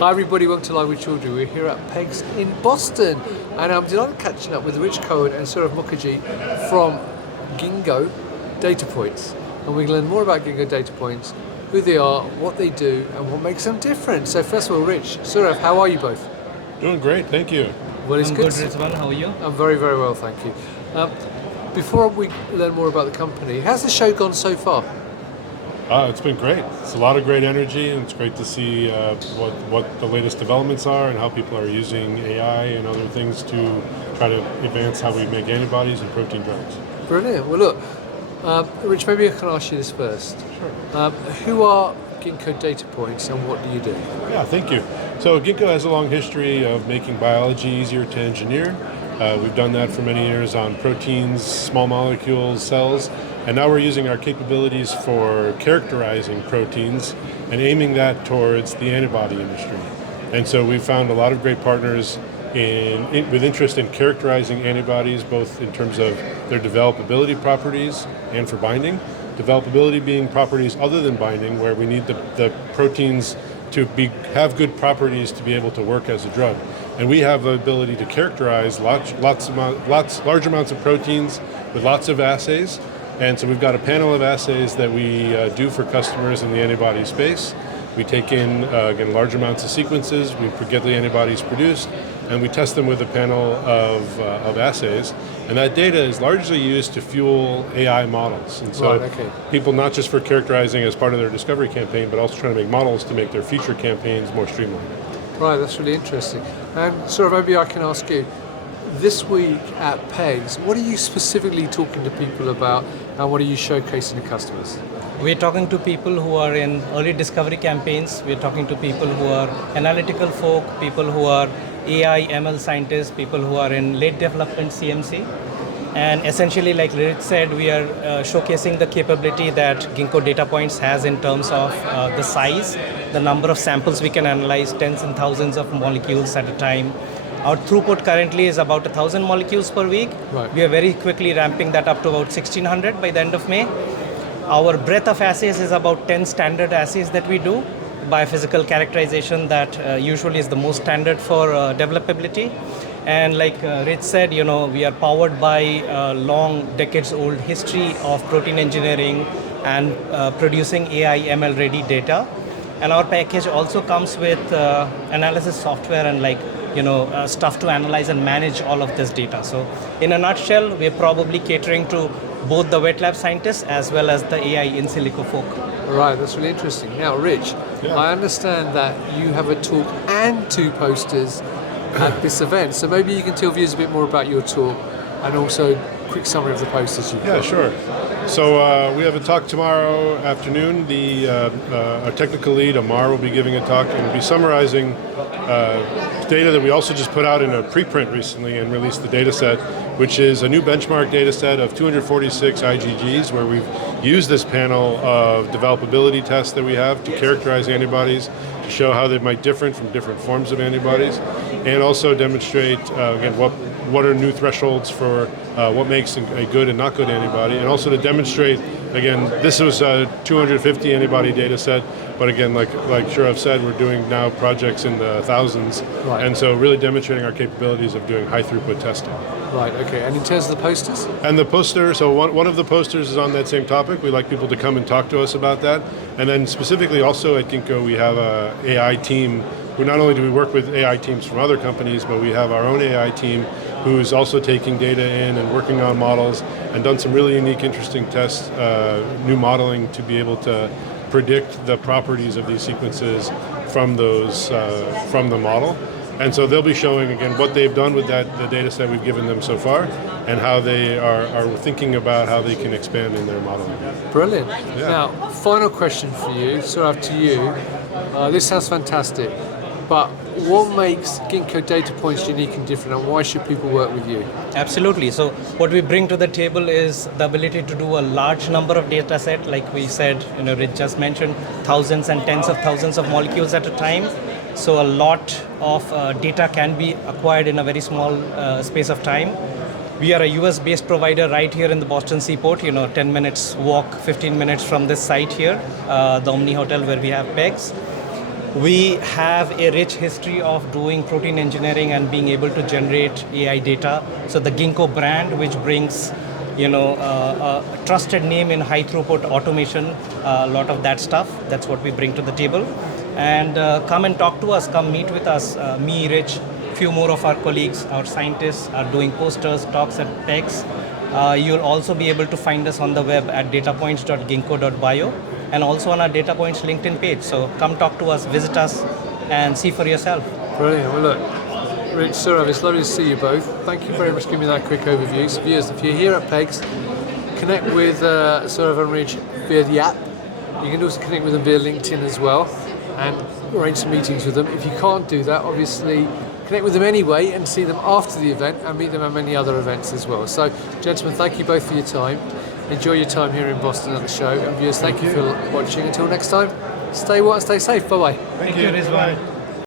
Hi everybody, welcome to Live with Children. We're here at 𝐀𝐬𝐠𝐡 in Boston, and I'm delighted catching up with Rich Cohen and Sourav Mukherjee from Ginkgo Datapoints. And we're going to learn more about Ginkgo Datapoints, who they are, what they do, and what makes them different. So first of all, Rich, Sourav, how are you both? Doing great, thank you. Well, it's I'm good. Rich Cohen, how are you? I'm very, very well, thank you. Before we learn more about the company, how's the show gone so far? It's been great. It's a lot of great energy, and it's great to see what the latest developments are and how people are using AI and other things to try to advance how we make antibodies and protein drugs. Brilliant. Well, look, Rich, maybe I can ask you this first. Sure. Who are Ginkgo Datapoints and what do you do? Yeah, thank you. So Ginkgo has a long history of making biology easier to engineer. We've done that for many years on proteins, small molecules, cells, and now we're using our capabilities for characterizing proteins and aiming that towards the antibody industry. And so we've found a lot of great partners with interest in characterizing antibodies, both in terms of their developability properties and for binding. Developability being properties other than binding, where we need the proteins to have good properties to be able to work as a drug. And we have the ability to characterize large amounts of proteins with lots of assays. And so we've got a panel of assays that we do for customers in the antibody space. We take in, again, large amounts of sequences, we get the antibodies produced, and we test them with a panel of assays. And that data is largely used to fuel AI models. And so people, not just for characterizing as part of their discovery campaign, but also trying to make models to make their future campaigns more streamlined. Right, that's really interesting. And Sourav, maybe I can ask you, this week at 𝐀𝐬𝐠𝐡, what are you specifically talking to people about and what are you showcasing to customers? We're talking to people who are in early discovery campaigns, we're talking to people who are analytical folk, people who are AI, ML scientists, people who are in late development CMC. And essentially, like Rich said, we are showcasing the capability that Ginkgo Datapoints has in terms of the size, the number of samples we can analyze, tens and thousands of molecules at a time. Our throughput currently is about 1,000 molecules per week. Right. We are very quickly ramping that up to about 1,600 by the end of May. Our breadth of assays is about 10 standard assays that we do. Biophysical characterization that usually is the most standard for developability. And like Rich said, we are powered by a long, decades-old history of protein engineering and producing AI ML ready data. And our package also comes with analysis software and stuff to analyze and manage all of this data. So in a nutshell, we're probably catering to both the wet lab scientists as well as the AI in silico folk. Right, that's really interesting. Now, Rich, I understand that you have a talk and 2 posters at this event. So maybe you can tell viewers a bit more about your talk and also a quick summary of the posters you've got. Yeah, sure. So we have a talk tomorrow afternoon. Our technical lead, Ammar, will be giving a talk and will be summarizing data that we also just put out in a preprint recently and released the data set, which is a new benchmark data set of 246 IgGs, where we've used this panel of developability tests that we have to characterize antibodies, to show how they might differ from different forms of antibodies, and also demonstrate, again, what are new thresholds for what makes a good and not good antibody, and also to demonstrate, again, this was a 250 antibody data set, but again, like Sourav said, we're doing now projects in the thousands, and so really demonstrating our capabilities of doing high throughput testing. Right, okay, and in terms of the posters? And the poster, so one of the posters is on that same topic. We like people to come and talk to us about that. And then specifically also at Ginkgo, we have a AI team, who not only do we work with AI teams from other companies, but we have our own AI team who's also taking data in and working on models and done some really unique, interesting tests, new modeling to be able to predict the properties of these sequences from the model. And so they'll be showing, again, what they've done with the data set we've given them so far and how they are thinking about how they can expand in their modeling. Brilliant. Yeah. Now, final question for you, Sourav, to you. This sounds fantastic, but what makes Ginkgo Datapoints unique and different, and why should people work with you? Absolutely. So what we bring to the table is the ability to do a large number of data set, like we said, Rich just mentioned, thousands and tens of thousands of molecules at a time. So a lot of data can be acquired in a very small space of time. We are a US-based provider right here in the Boston Seaport, 10 minutes walk, 15 minutes from this site here, the Omni Hotel where we have 𝐀𝐬𝐠𝐡. We have a rich history of doing protein engineering and being able to generate AI data. So the Ginkgo brand, which brings, a trusted name in high throughput automation, a lot of that stuff. That's what we bring to the table. And come and talk to us. Come meet with us. Me, Rich, few more of our colleagues, our scientists are doing posters, talks at PEGS. You'll also be able to find us on the web at datapoints.ginkgo.bio and also on our Datapoints LinkedIn page. So come talk to us, visit us, and see for yourself. Brilliant. Well, look, Rich, Sourav, it's lovely to see you both. Thank you very much for giving me that quick overview. So viewers, if you're here at PEGS, connect with Sourav and Rich via the app. You can also connect with them via LinkedIn as well and arrange some meetings with them. If you can't do that, obviously connect with them anyway and see them after the event and meet them at many other events as well. So, gentlemen, thank you both for your time. Enjoy your time here in Boston at the show. And viewers, thank you for watching. Until next time, stay well and stay safe. Bye-bye. Thank you, Rizwan.